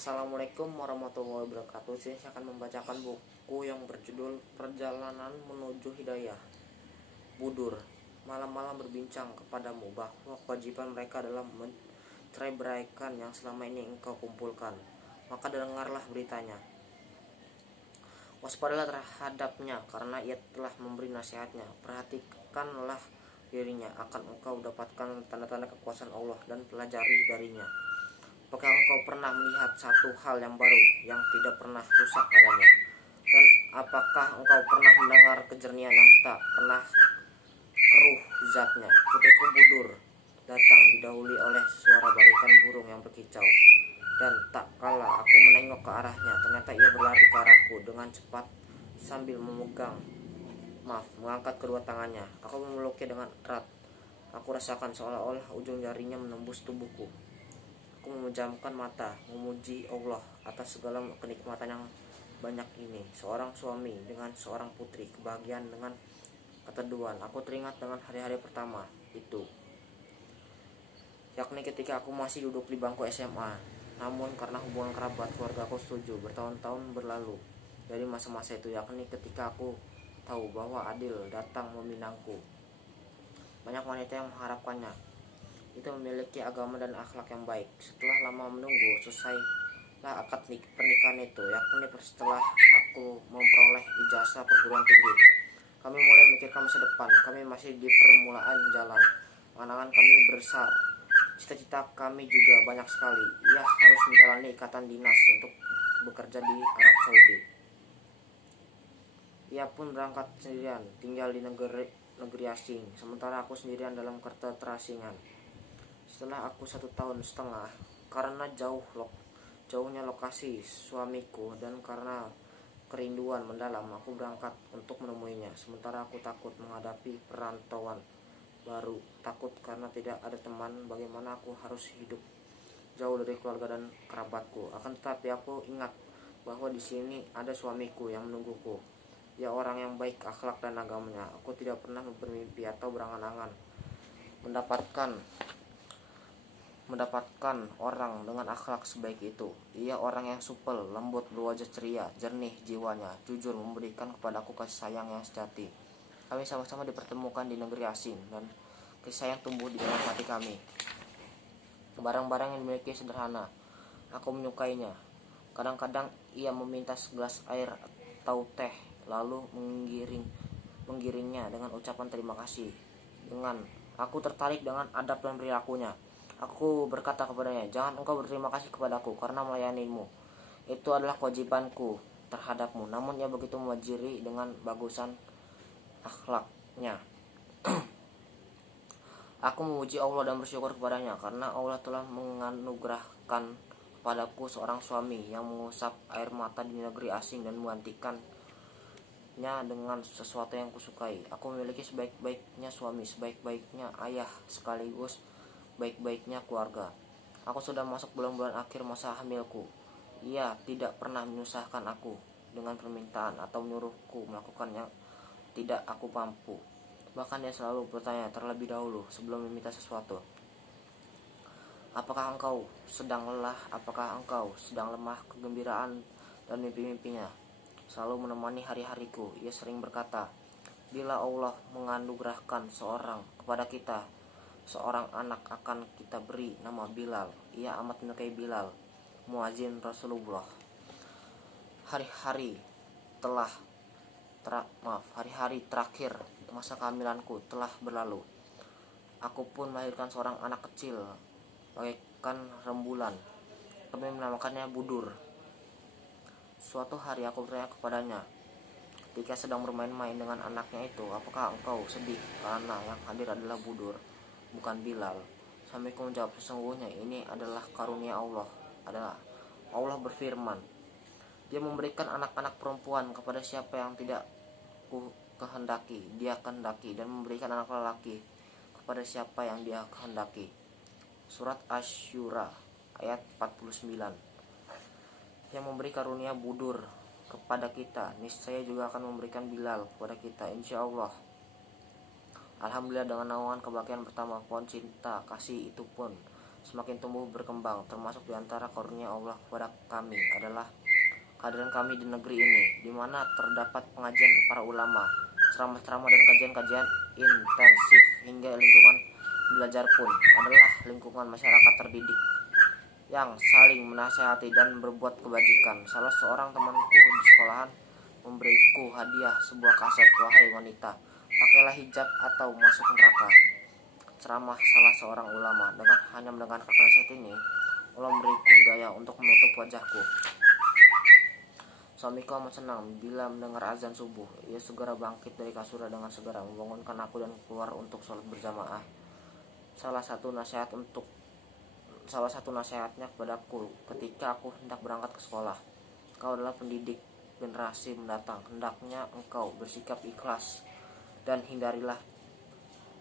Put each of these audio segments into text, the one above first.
Assalamualaikum warahmatullahi wabarakatuh. Saya akan membacakan buku yang berjudul Perjalanan Menuju Hidayah. Budur, malam-malam berbincang kepadamu bahwa kewajiban mereka adalah mencerai-beraikan yang selama ini engkau kumpulkan. Maka dengarlah beritanya. Waspadalah terhadapnya karena ia telah memberi nasihatnya. Perhatikanlah dirinya, akan engkau dapatkan tanda-tanda kekuasaan Allah dan pelajari darinya. Apakah engkau pernah melihat satu hal yang baru yang tidak pernah rusak adanya? Dan apakah engkau pernah mendengar kejernihan yang tak pernah keruh zatnya? Putriku Budur datang didahului oleh suara barisan burung yang berkicau. Dan tak kala aku menengok ke arahnya, ternyata ia berlari ke arahku dengan cepat sambil mengangkat kedua tangannya. Aku memeluknya dengan erat. Aku rasakan seolah-olah ujung jarinya menembus tubuhku. Aku memejamkan mata, memuji Allah atas segala kenikmatan yang banyak ini. Seorang suami dengan seorang putri, kebahagiaan dengan keteduhan. Aku teringat dengan hari-hari pertama itu, yakni ketika aku masih duduk di bangku SMA. Namun karena hubungan kerabat, keluarga aku setuju. Bertahun-tahun berlalu dari masa-masa itu, yakni ketika aku tahu bahwa Adil datang meminangku. Banyak wanita yang mengharapkannya itu memiliki agama dan akhlak yang baik. Setelah lama menunggu, selesailah akad pernikahan itu, yakni setelah aku memperoleh ijazah perguruan tinggi. Kami mulai memikirkan masa depan. Kami masih di permulaan jalan. Angan-angan kami besar, cita-cita kami juga banyak sekali. Ia harus menjalani ikatan dinas untuk bekerja di Arab Saudi. Ia pun berangkat sendirian, tinggal di negeri asing, sementara aku sendirian dalam kereta terasingan. Setelah aku 1,5 tahun, karena jauhnya lokasi suamiku dan karena kerinduan mendalam, aku berangkat untuk menemuinya. Sementara aku takut menghadapi perantauan baru, takut karena tidak ada teman. Bagaimana aku harus hidup jauh dari keluarga dan kerabatku. Akan tetapi aku ingat bahwa di sini ada suamiku yang menungguku. Ia orang yang baik akhlak dan agamanya. Aku tidak pernah bermimpi atau berangan-angan mendapatkan orang dengan akhlak sebaik itu. Ia orang yang supel, lembut, berwajah ceria, jernih jiwanya, jujur, memberikan kepadaku kasih sayang yang sejati. Kami sama-sama dipertemukan di negeri asing dan kasih sayang tumbuh di dalam hati kami. Barang-barang yang dimiliki sederhana. Aku menyukainya. Kadang-kadang ia meminta segelas air atau teh, lalu menggiringnya dengan ucapan terima kasih. Aku tertarik dengan adab dan perilakunya. Aku berkata kepadanya, jangan engkau berterima kasih kepadaku karena melayanimu. Itu adalah kewajibanku terhadapmu. Namun ia begitu memajiri dengan bagusan akhlaknya. Aku memuji Allah dan bersyukur kepadanya karena Allah telah menganugerahkan kepadaku seorang suami yang mengusap air mata di negeri asing dan menggantikannya dengan sesuatu yang kusukai. Aku memiliki sebaik-baiknya suami, sebaik-baiknya ayah, sekaligus baik-baiknya keluarga. Aku sudah masuk bulan-bulan akhir masa hamilku. Ia tidak pernah menyusahkan aku dengan permintaan atau menyuruhku melakukan yang tidak aku mampu. Bahkan dia selalu bertanya terlebih dahulu sebelum meminta sesuatu. Apakah engkau sedang lelah? Apakah engkau sedang lemah? Kegembiraan dan mimpi-mimpinya selalu menemani hari-hariku. Ia sering berkata, bila Allah menganugerahkan kepada kita seorang anak, akan kita beri nama Bilal. Ia amat menyukai Bilal, muazin Rasulullah. Hari-hari terakhir masa kehamilanku telah berlalu. Aku pun melahirkan seorang anak kecil bagaikan rembulan. Kami menamakannya Budur. Suatu hari aku bertanya kepadanya ketika sedang bermain-main dengan anaknya itu, apakah engkau sedih karena yang hadir adalah Budur, bukan Bilal? Suamiku menjawab, sesungguhnya ini adalah karunia Allah. Allah berfirman, dia memberikan anak-anak perempuan kepada siapa yang tidak dia kehendaki, dan memberikan anak lelaki kepada siapa yang dia kehendaki. Surat Asy-Syura ayat 49. Yang memberi karunia Budur kepada kita, niscaya juga akan memberikan Bilal kepada kita, insya Allah. Alhamdulillah, dengan naungan kebahagiaan pertama, pohon cinta kasih itu pun semakin tumbuh berkembang. Termasuk di antara karunia Allah kepada kami adalah kehadiran kami di negeri ini, di mana terdapat pengajian para ulama, ceramah-ceramah dan kajian-kajian intensif, hingga lingkungan belajar pun adalah lingkungan masyarakat terdidik yang saling menasihati dan berbuat kebajikan. Salah seorang temanku di sekolahan memberiku hadiah sebuah kaset, "Wahai wanita, pakailah hijab atau masuk neraka." Ceramah salah seorang ulama. Dengan hanya mendengarkan kaset ini, Allah memberiku hidayah untuk menutup wajahku. Suamiku amat senang bila mendengar azan subuh. Ia segera bangkit dari kasurnya dengan segera membangunkan aku dan keluar untuk sholat berjamaah. Salah satu nasihatnya kepadaku ketika aku hendak berangkat ke sekolah, "Kau adalah pendidik generasi mendatang. Hendaknya engkau bersikap ikhlas dan hindarilah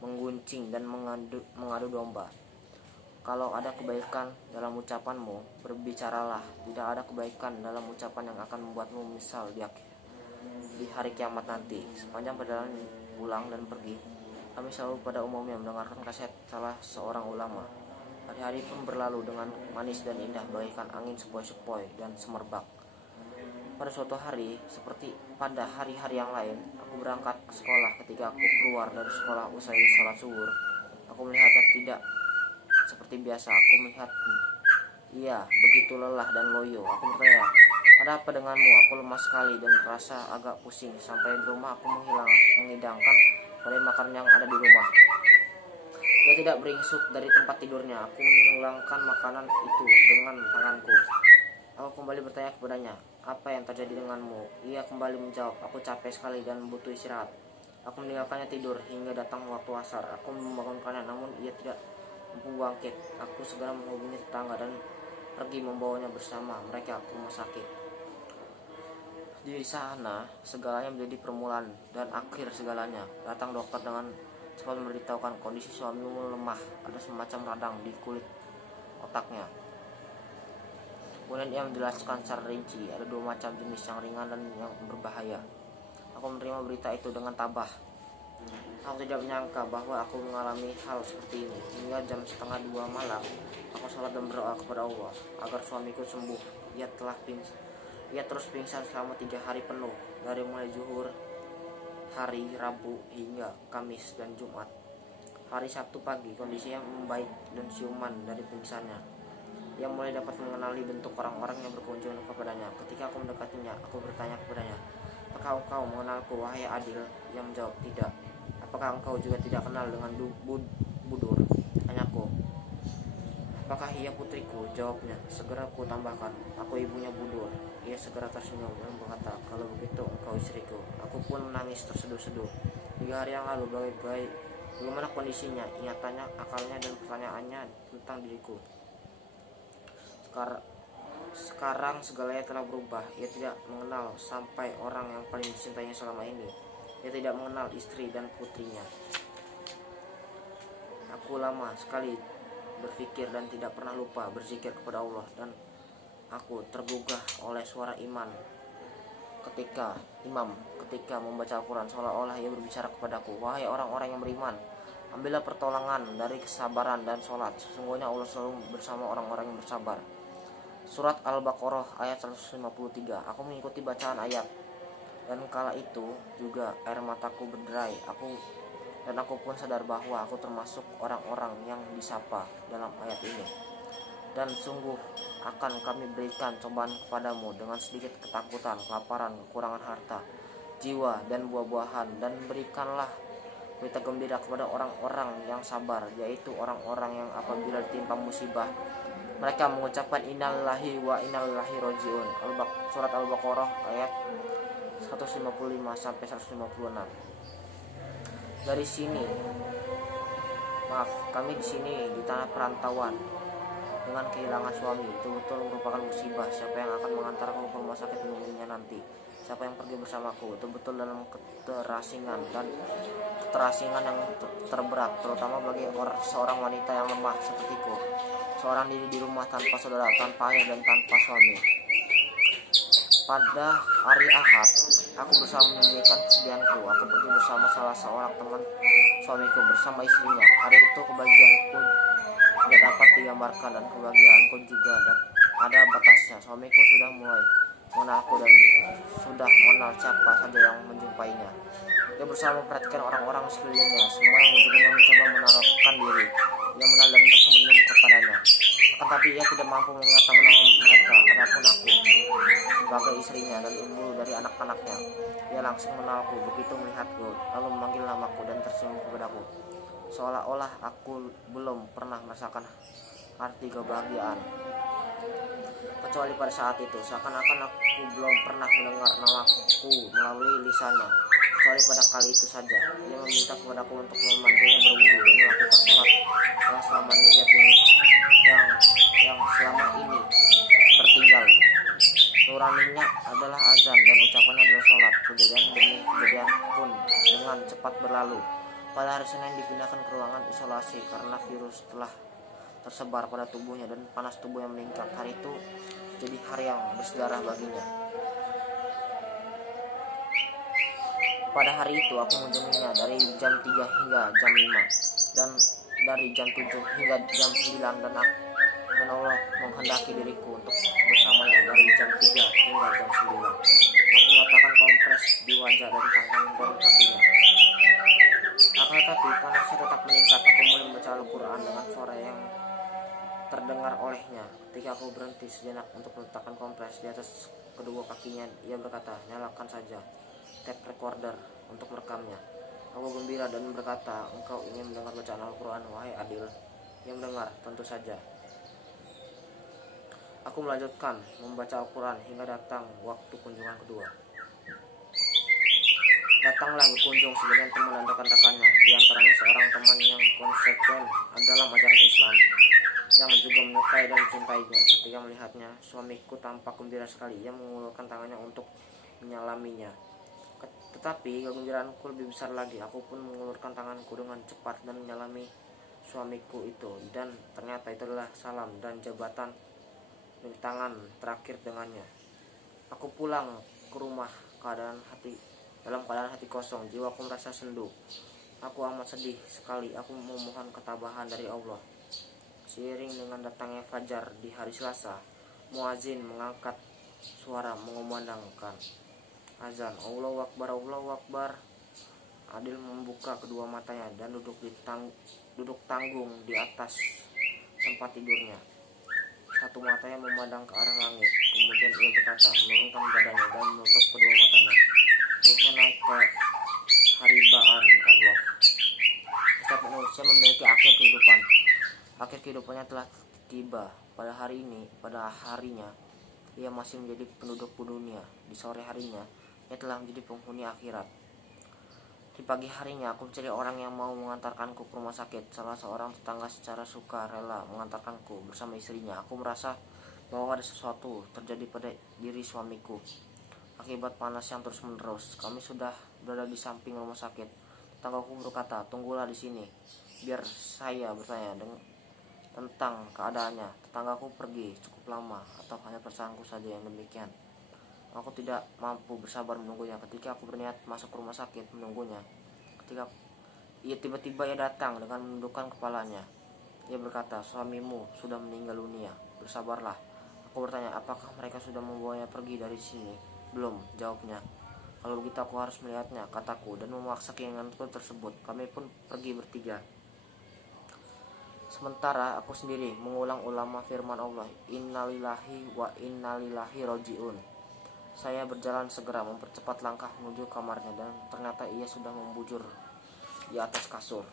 mengguncing dan mengadu domba. Kalau ada kebaikan dalam ucapanmu, berbicaralah. Tidak ada kebaikan dalam ucapan yang akan membuatmu menyesal di hari kiamat nanti." Sepanjang perjalanan pulang dan pergi, kami selalu pada umumnya mendengarkan kaset salah seorang ulama. Hari-hari pun berlalu dengan manis dan indah bagaikan angin sepoi-sepoi dan semerbak. Pada suatu hari, seperti pada hari-hari yang lain, aku berangkat ke sekolah. Ketika aku keluar dari sekolah usai sholat zuhur, aku melihatnya tidak seperti biasa. Aku melihat ia begitu lelah dan loyo. Aku bertanya, "Ada apa denganmu?" "Aku lemah sekali dan terasa agak pusing. Sampai di rumah aku mengidangkan pada makanan yang ada di rumah." Ia tidak beringsut dari tempat tidurnya. Aku mengulangkan makanan itu dengan tanganku. Aku kembali bertanya kepadanya, "Apa yang terjadi denganmu?" Ia kembali menjawab, "Aku capek sekali dan butuh istirahat." Aku meninggalkannya tidur hingga datang waktu asar. Aku membangunkannya, namun ia tidak mampu bangkit. Aku segera menghubungi tetangga dan pergi membawanya bersama mereka ke rumah sakit. Di sana segalanya menjadi permulaan dan akhir segalanya. Datang dokter dengan cepat memberitahukan kondisi suamimu lemah, ada semacam radang di kulit otaknya. Kemudian ia menjelaskan secara rinci ada 2 macam jenis, yang ringan dan yang berbahaya. Aku menerima berita itu dengan tabah. Aku tidak menyangka bahwa aku mengalami hal seperti ini. Hingga jam 1:30 malam, aku sholat dan berdoa kepada Allah agar suamiku sembuh. Ia terus pingsan selama 3 hari penuh, dari mulai zuhur hari Rabu hingga Kamis dan Jumat. Hari Sabtu pagi kondisinya membaik dan siuman dari pingsannya. Ia mulai dapat mengenali bentuk orang-orang yang berkunjung kepadanya. Ketika aku mendekatinya, aku bertanya kepadanya, "Apakah engkau mengenalku, wahai Adil?" Ia menjawab, "Tidak." "Apakah engkau juga tidak kenal dengan Budur?" tanyaku. "Apakah ia putriku?" jawabnya. Segera aku tambahkan, "Aku ibunya Budur." Ia segera tersenyum dan berkata, "Kalau begitu engkau istriku." Aku pun menangis terseduh-seduh. 3 hari yang lalu bagaimana kondisinya, ingatannya, akalnya, dan pertanyaannya tentang diriku. Sekarang segalanya telah berubah. Ia tidak mengenal sampai orang yang paling dicintainya selama ini. Ia tidak mengenal istri dan putrinya. Aku lama sekali berpikir dan tidak pernah lupa berzikir kepada Allah, dan aku tergugah oleh suara imam ketika membaca Al-Quran. Seolah-olah ia berbicara kepadaku, "Wahai orang-orang yang beriman, ambillah pertolongan dari kesabaran dan sholat. Sesungguhnya Allah selalu bersama orang-orang yang bersabar." Surat Al-Baqarah ayat 153. Aku mengikuti bacaan ayat, dan kala itu juga air mataku berderai. Aku pun sadar bahwa aku termasuk orang-orang yang disapa dalam ayat ini. "Dan sungguh akan kami berikan cobaan kepadamu dengan sedikit ketakutan, kelaparan, kekurangan harta, jiwa, dan buah-buahan. Dan berikanlah berita gembira kepada orang-orang yang sabar, yaitu orang-orang yang apabila ditimpa musibah, mereka mengucapkan innalillahi wa inna ilaihi rajiun." Surat Al-Baqarah ayat 155 sampai 156. Kami di sini di tanah perantauan dengan kehilangan suami. Itu betul merupakan musibah. Siapa yang akan mengantarku ke rumah sakit menemuinya nanti? Siapa yang pergi bersamaku? Itu betul dalam keterasingan yang terberat, terutama bagi seorang wanita yang lemah sepertiku. Seorang diri di rumah tanpa saudara, tanpa ayah, dan tanpa suami. Pada hari Ahad, aku berusaha menyembunyikan kesedihanku. Aku pergi bersama salah seorang teman suamiku bersama istrinya. Hari itu kebahagiaanku tidak dapat digambarkan, dan kebahagiaanku juga ada batasnya. Suamiku sudah mulai mengenalku dan sudah mengenal siapa saja yang menjumpainya. Ia berusaha memperhatikan orang-orang sekelilingnya. Semua yang mengunjunginya mencoba menaruhkan diri. Ia mengenal dan tersenyum kepadanya. Akan tapi ia tidak mampu mengingat nama mereka. Adapun aku, sebagai istrinya dan ibu dari anak-anaknya, ia langsung mengenalku begitu melihatku, lalu memanggil namaku dan tersenyum kepadaku, seolah-olah aku belum pernah merasakan arti kebahagiaan kecuali pada saat itu. Seakan-akan aku belum pernah mendengar namaku melalui lisannya, kecuali pada kali itu saja. Ia meminta kepadaku untuk membantunya berwudu dan melakukan sholat yang selama ini yang selama ini tertinggal. Nuraninya adalah azan dan ucapannya adalah sholat. Kejadian demi kejadian pun dengan cepat berlalu. Pada hari Senin dipindahkan ke ruangan isolasi karena virus telah tersebar pada tubuhnya dan panas tubuhnya meningkat. Hari itu jadi hari yang bersejarah baginya. Pada hari itu aku mengunjunginya dari jam 3 hingga jam 5 dan dari jam 7 hingga jam 9, dan Allah menghendaki diriku untuk bersamanya dari jam 3 hingga jam 9. Aku meletakkan kompres di wajah dan tangan dan kakinya. Akan tetapi panasnya tetap meningkat. Aku mulai membaca Al-Quran dengan suara yang terdengar olehnya. Ketika aku berhenti sejenak untuk meletakkan kompres di atas kedua kakinya, ia berkata, nyalakan saja tape recorder untuk merekamnya. Aku gembira dan berkata, engkau ingin mendengar bacaan Al-Quran, wahai Adil? Ia mendengar, tentu saja. Aku melanjutkan membaca Al-Quran hingga datang waktu kunjungan kedua. Datanglah berkunjung sebagian teman dan rekan-rekannya, di antaranya seorang teman yang konsekuen dalam ajaran Islam, yang juga menyukai dan mencintainya. Ketika melihatnya, suamiku tampak gembira sekali. Ia mengulurkan tangannya untuk menyalaminya. Tetapi kegembiraanku lebih besar lagi. Aku pun mengulurkan tanganku dengan cepat dan menyalami suamiku itu, dan ternyata itu adalah salam dan jabatan di tangan terakhir dengannya. Aku pulang ke rumah dalam keadaan hati kosong. Jiwaku merasa sendu. Aku amat sedih sekali. Aku memohon ketabahan dari Allah. Seiring dengan datangnya fajar di hari Selasa, muazin mengangkat suara mengumandangkan azan. Allahu Akbar, Allahu Akbar. Adil membuka kedua matanya dan duduk tanggung di atas tempat tidurnya. Satu matanya memandang ke arah langit. Kemudian ia berkata, menurunkan badannya dan menutup kedua matanya. Ruhnya naik ke haribaan Allah. Setiap manusia memiliki akhir kehidupan. Akhir kehidupannya telah tiba. Pada harinya, ia masih menjadi penduduk dunia. Di sore harinya, ia telah menjadi penghuni akhirat. Di pagi harinya, aku mencari orang yang mau mengantarkanku ke rumah sakit. Salah seorang tetangga secara suka rela mengantarkanku bersama istrinya. Aku merasa bahwa ada sesuatu terjadi pada diri suamiku. Akibat panas yang terus menerus, kami sudah berada di samping rumah sakit. Tetanggaku berkata, tunggulah di sini, biar saya bertanya tentang keadaannya. Tetanggaku pergi cukup lama, atau hanya perasaanku saja yang demikian. Aku tidak mampu bersabar menunggunya. Ketika aku berniat masuk ke rumah sakit menunggunya, tiba-tiba ia datang dengan menundukkan kepalanya. Ia berkata, suamimu sudah meninggal dunia. Bersabarlah. Aku bertanya, apakah mereka sudah membawanya pergi dari sini? Belum, jawabnya. Kalau begitu aku harus melihatnya, kataku, dan memaksa keinginanku tersebut. Kami pun pergi bertiga. Sementara aku sendiri mengulang firman Allah, innalillahi wa innalillahi roji'un. Saya berjalan segera mempercepat langkah menuju kamarnya, dan ternyata ia sudah membujur di atas kasur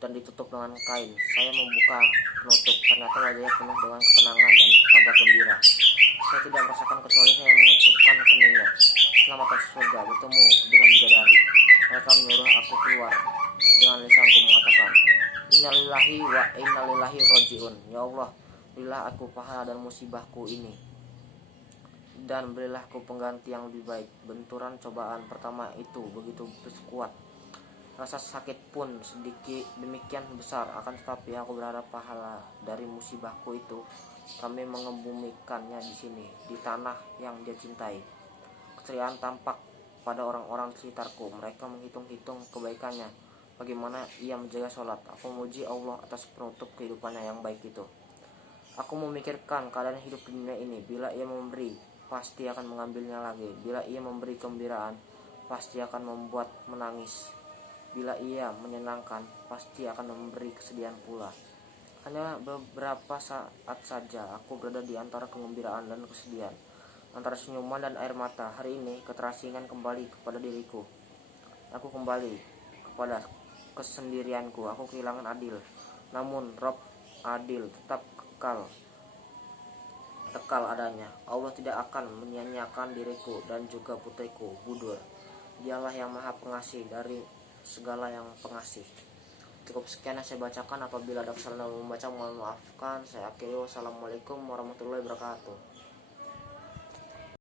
dan ditutup dengan kain. Saya membuka penutup, ternyata wajahnya penuh dengan ketenangan dan kabar gembira. Saya tidak merasakan kecuali saya mengecupkan keningnya. Selamat masuk surga, bertemu dengan bidadari. Mereka menyuruh aku keluar. Dengan lisanku mengatakan, innalillahi wa innalillahi roji'un. Ya Allah, berilah aku pahala dan musibahku ini, dan berilah aku pengganti yang lebih baik. Benturan cobaan pertama itu begitu kuat. Rasa sakit pun sedikit demikian besar. Akan tetapi aku berharap pahala dari musibahku itu kami mengebumikannya di sini, di tanah yang dia cintai. Keceriaan tampak pada orang-orang di sekitarku. Mereka menghitung-hitung kebaikannya bagaimana ia menjaga sholat. Aku memuji Allah atas penutup kehidupannya yang baik itu. Aku memikirkan keadaan hidup di dunia ini. Bila ia memberi, pasti akan mengambilnya lagi. Bila ia memberi kegembiraan, pasti akan membuat menangis. Bila ia menyenangkan, pasti akan memberi kesedihan pula. Hanya beberapa saat saja aku berada di antara kegembiraan dan kesedihan, antara senyuman dan air mata. Hari ini keterasingan kembali kepada diriku. Aku kembali kepada kesendirianku. Aku kehilangan Adil. Namun Rob Adil tetap tekal adanya. Allah tidak akan menyia-nyiakan diriku dan juga putriku Budur. Dialah yang maha pengasih dari segala yang pengasih. Cukup sekian yang saya bacakan. Apabila ada kesalahan dalam membaca, mohon maafkan. Saya akhiri. Wassalamualaikum warahmatullahi wabarakatuh.